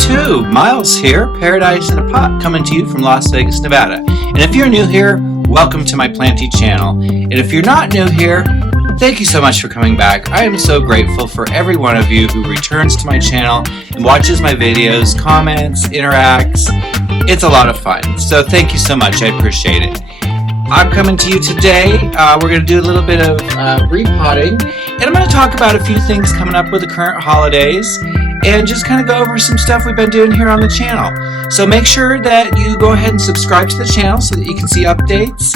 YouTube, Miles here, Paradise in a Pot, coming to you from Las Vegas, Nevada. And if you're new here, welcome to my planty channel. And if you're not new here, thank you so much for coming back. I am so grateful for every one of you who returns to my channel and watches my videos, comments, interacts. It's a lot of fun. So thank you so much. I appreciate it. I'm coming to you today. We're going to do a little bit of repotting, and I'm going to talk about a few things coming up with the current holidays and just kind of go over some stuff we've been doing here on the channel. So make sure that you go ahead and subscribe to the channel so that you can see updates,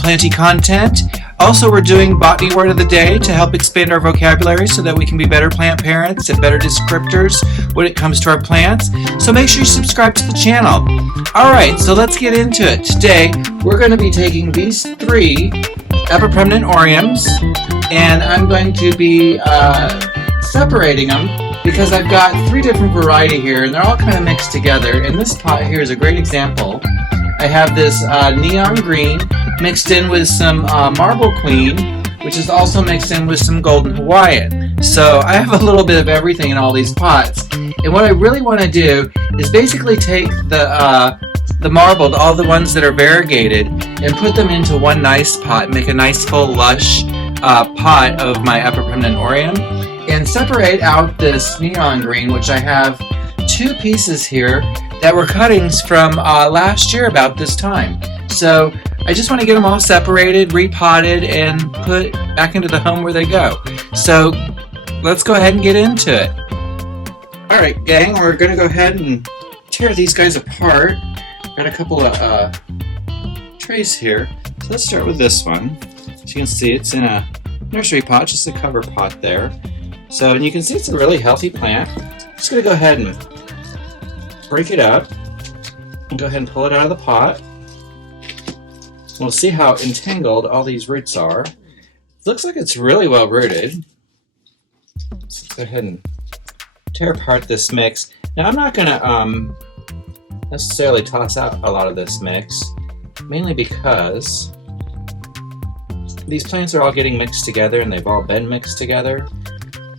planty content. Also, we're doing Botany Word of the Day to help expand our vocabulary so that we can be better plant parents and better descriptors when it comes to our plants. So make sure you subscribe to the channel. Alright, so let's get into it. Today, we're going to be taking these three ever-permanent Oriums, and I'm going to be separating them because I've got three different variety here, and they're all kind of mixed together. And this pot here is a great example. I have this neon green mixed in with some marble queen, which is also mixed in with some golden Hawaiian. So I have a little bit of everything in all these pots. And what I really want to do is basically take the marbled, all the ones that are variegated, and put them into one nice pot, make a nice full lush pot of my ever-permanent Orium, and separate out this neon green, which I have two pieces here that were cuttings from last year about this time. So I just want to get them all separated, repotted, and put back into the home where they go. So let's go ahead and get into it. Alright gang, we're going to go ahead and tear these guys apart. Got a couple of trays here. So let's start with this one. As you can see, it's in a nursery pot, just a cover pot there. So, and you can see it's a really healthy plant. I'm just going to go ahead and break it up and go ahead and pull it out of the pot. We'll see how entangled all these roots are. It looks like it's really well rooted. Let's go ahead and tear apart this mix. Now I'm not going to necessarily toss out a lot of this mix, mainly because these plants are all getting mixed together and they've all been mixed together.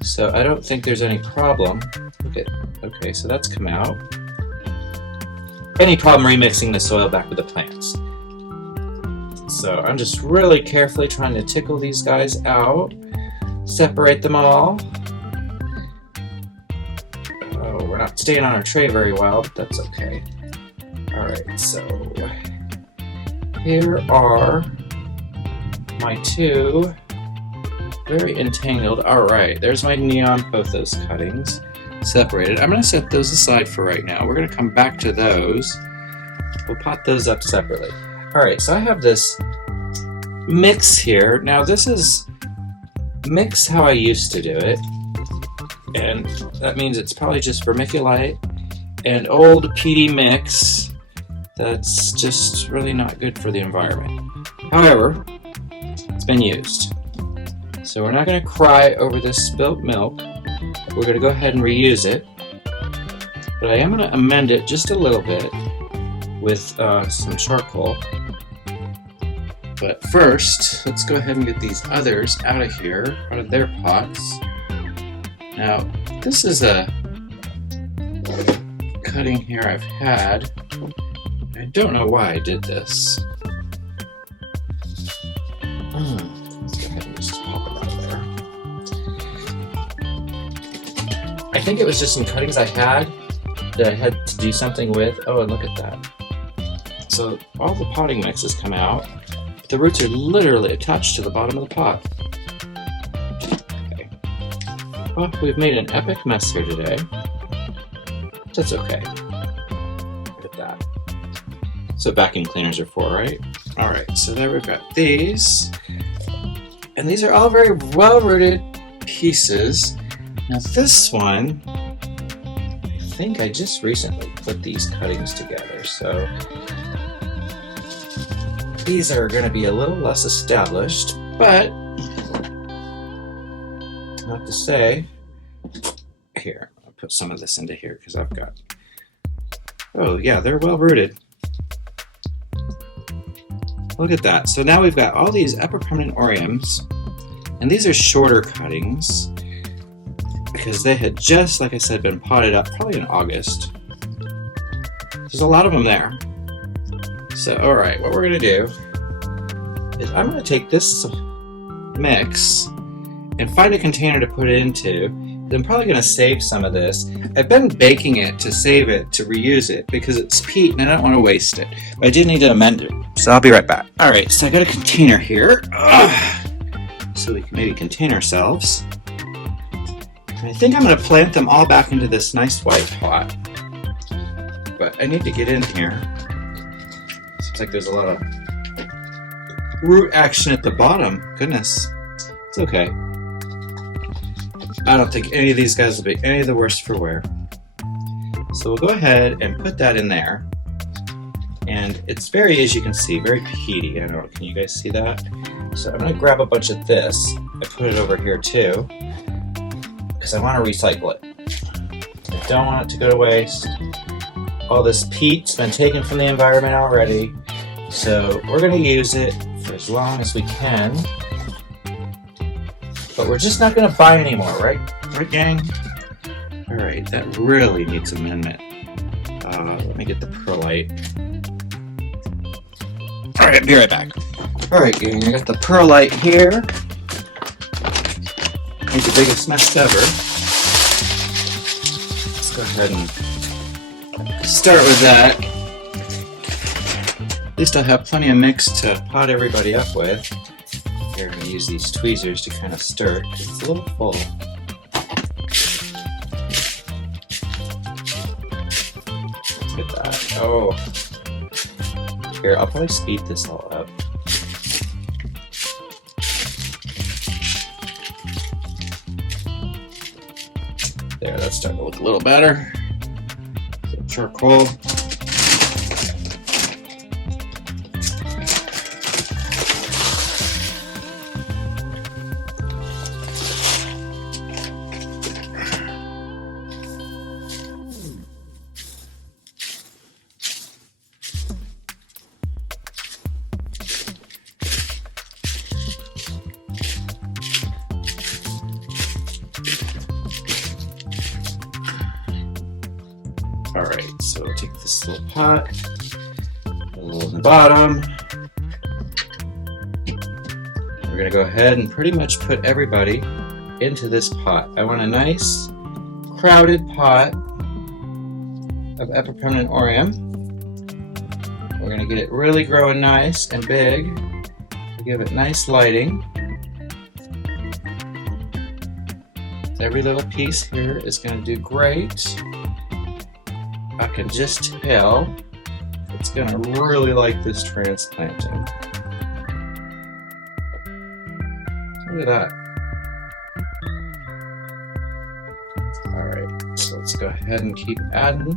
So I don't think there's any problem. Okay, so that's come out. Any problem remixing the soil back with the plants. So I'm just really carefully trying to tickle these guys out, separate them all. Oh, we're not staying on our tray very well, but that's okay. Alright, so here are my two very entangled. Alright, there's my neon pothos cuttings separated. I'm going to set those aside for right now. We're going to come back to those. We'll pot those up separately. Alright, so I have this mix here. Now this is mix how I used to do it, and that means it's probably just vermiculite and old peaty mix that's just really not good for the environment. However, it's been used. So we're not going to cry over this spilt milk. We're going to go ahead and reuse it, but I am going to amend it just a little bit with some charcoal. But first, let's go ahead and get these others out of here, out of their pots. Now, this is a cutting here I've had. I don't know why I did this. Let's go ahead and just pop it out of there. I think it was just some cuttings I had that I had to do something with. Oh, and look at that. So all the potting mix has come out. The roots are literally attached to the bottom of the pot. Okay. Well, we've made an epic mess here today. That's okay. Look at that. So vacuum cleaners are for, right? Alright, so there we've got these. And these are all very well-rooted pieces. Now this one, I think I just recently put these cuttings together, so these are going to be a little less established, but not to say, here, I'll put some of this into here because I've got, oh yeah, they're well rooted. Look at that. So now we've got all these ever-permanent Oriums, and these are shorter cuttings because they had just, like I said, been potted up probably in August. There's a lot of them there. So, alright, what we're going to do is I'm going to take this mix and find a container to put it into. I'm probably going to save some of this. I've been baking it to save it, to reuse it, because it's peat and I don't want to waste it. But I did need to amend it, so I'll be right back. Alright, so I got a container here. So we can maybe contain ourselves. I think I'm going to plant them all back into this nice white pot. But I need to get in here. Seems like there's a lot of root action at the bottom. Goodness. It's okay. I don't think any of these guys will be any of the worse for wear. So we'll go ahead and put that in there. And it's very, as you can see, very peaty. I don't know, can you guys see that? So I'm going to grab a bunch of this and put it over here too, because I want to recycle it. I don't want it to go to waste. All this peat's been taken from the environment already, so we're going to use it for as long as we can. But we're just not going to buy anymore, right? Right, gang? Alright, that really needs amendment. Let me get the perlite. Alright, be right back. Alright, gang, I got the perlite here. Made the biggest mess ever. Let's go ahead and start with that. At least I'll have plenty of mix to pot everybody up with. Here, I'm going to use these tweezers to kind of stir it, because it's a little full. Look at that. Oh. Here, I'll probably speed this all up. There, that's starting to look a little better. Some charcoal. Alright, so we'll take this little pot, put a little in the bottom. We're going to go ahead and pretty much put everybody into this pot. I want a nice, crowded pot of epipermanent orium. We're going to get it really growing nice and big to give it nice lighting. Every little piece here is going to do great. I can just tell it's going to really like this transplanting. Look at that. Alright, so let's go ahead and keep adding.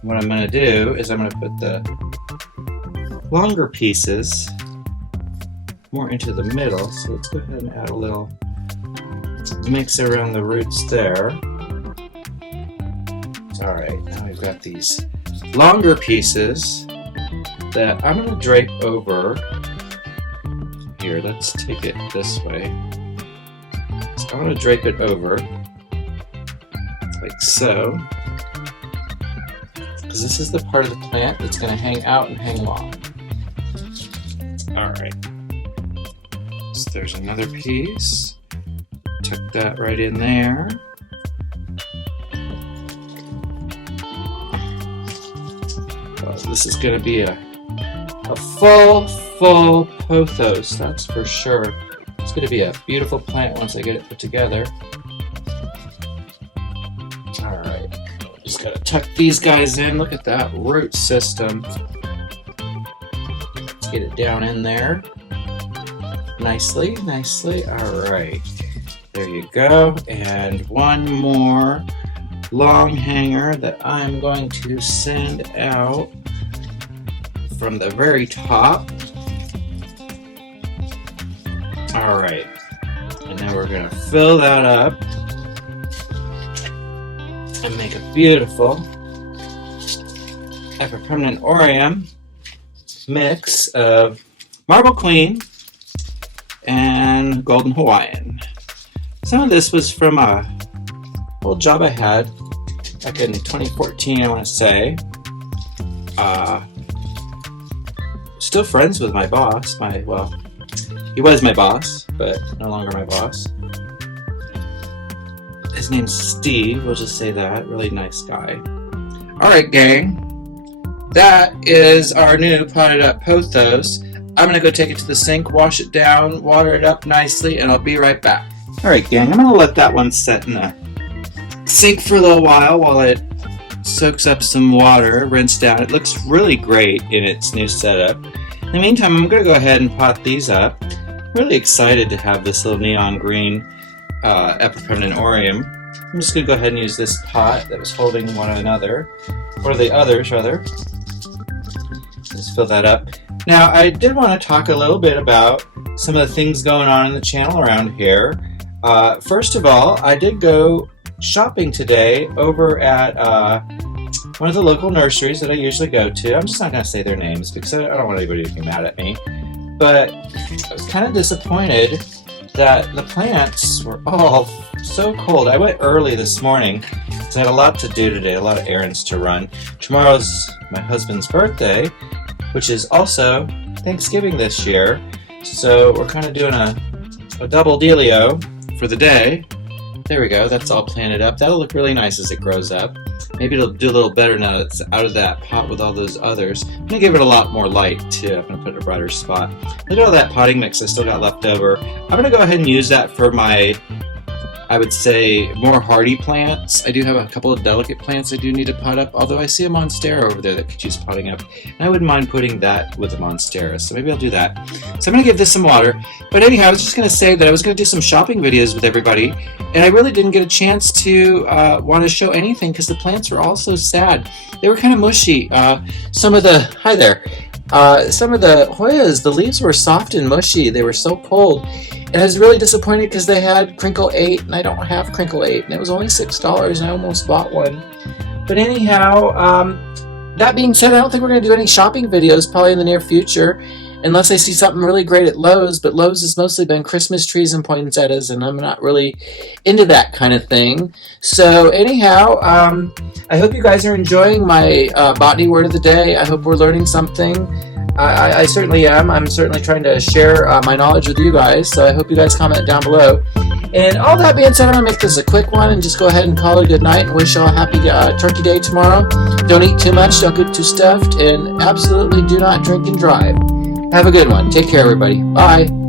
What I'm going to do is I'm going to put the longer pieces more into the middle. So let's go ahead and add a little mix around the roots there. Alright, now we've got these longer pieces that I'm going to drape over. Here, let's take it this way. So I'm going to drape it over, like so. Because this is the part of the plant that's going to hang out and hang long. Alright. So there's another piece. Tuck that right in there. This is going to be a full pothos, that's for sure. It's going to be a beautiful plant once I get it put together. Alright, just got to tuck these guys in. Look at that root system. Let's get it down in there. Nicely. Alright, there you go. And one more long hanger that I'm going to send out from the very top. Alright, and then we're going to fill that up and make a beautiful epipermanent orium mix of Marble Queen and Golden Hawaiian. Some of this was from a old job I had back in 2014, I want to say. Still friends with my boss. Well, he was my boss, but no longer my boss. His name's Steve, we'll just say that. Really nice guy. Alright, gang. That is our new potted up pothos. I'm going to go take it to the sink, wash it down, water it up nicely, and I'll be right back. Alright, gang, I'm going to let that one set in the sink for a little while it soaks up some water, rinse down. It looks really great in its new setup. In the meantime, I'm going to go ahead and pot these up. I'm really excited to have this little neon green Epipremnanorium. I'm just going to go ahead and use this pot that was holding one of the others, rather. Just fill that up. Now, I did want to talk a little bit about some of the things going on in the channel around here. First of all, I did go shopping today over at one of the local nurseries that I usually go to. I'm just not going to say their names because I don't want anybody to be mad at me. But I was kind of disappointed that the plants were all so cold. I went early this morning because I had a lot to do today, a lot of errands to run. Tomorrow's my husband's birthday, which is also Thanksgiving this year. So we're kind of doing a double dealio for the day. There we go, that's all planted up. That'll look really nice as it grows up. Maybe it'll do a little better now that it's out of that pot with all those others. I'm going to give it a lot more light too. I'm going to put it in a brighter spot. Look at all that potting mix I still got left over. I'm going to go ahead and use that for my, I would say, more hardy plants. I do have a couple of delicate plants I do need to pot up, although I see a monstera over there that could use potting up. And I wouldn't mind putting that with a monstera, so maybe I'll do that. So I'm going to give this some water. But anyhow, I was just going to say that I was going to do some shopping videos with everybody, and I really didn't get a chance to want to show anything because the plants were all so sad. They were kind of mushy. Some of the Hoyas, the leaves were soft and mushy. They were so cold. And I was really disappointed because they had Crinkle 8, and I don't have Crinkle 8, and it was only $6, and I almost bought one. But anyhow, that being said, I don't think we're going to do any shopping videos probably in the near future, unless I see something really great at Lowe's, but Lowe's has mostly been Christmas trees and poinsettias, and I'm not really into that kind of thing. So anyhow, I hope you guys are enjoying my botany word of the day. I hope we're learning something. I certainly am. I'm certainly trying to share my knowledge with you guys, so I hope you guys comment down below. And all that being said, I'm going to make this a quick one and just go ahead and call it a good night and wish y'all a happy turkey day tomorrow. Don't eat too much, don't get too stuffed, and absolutely do not drink and drive. Have a good one. Take care, everybody. Bye.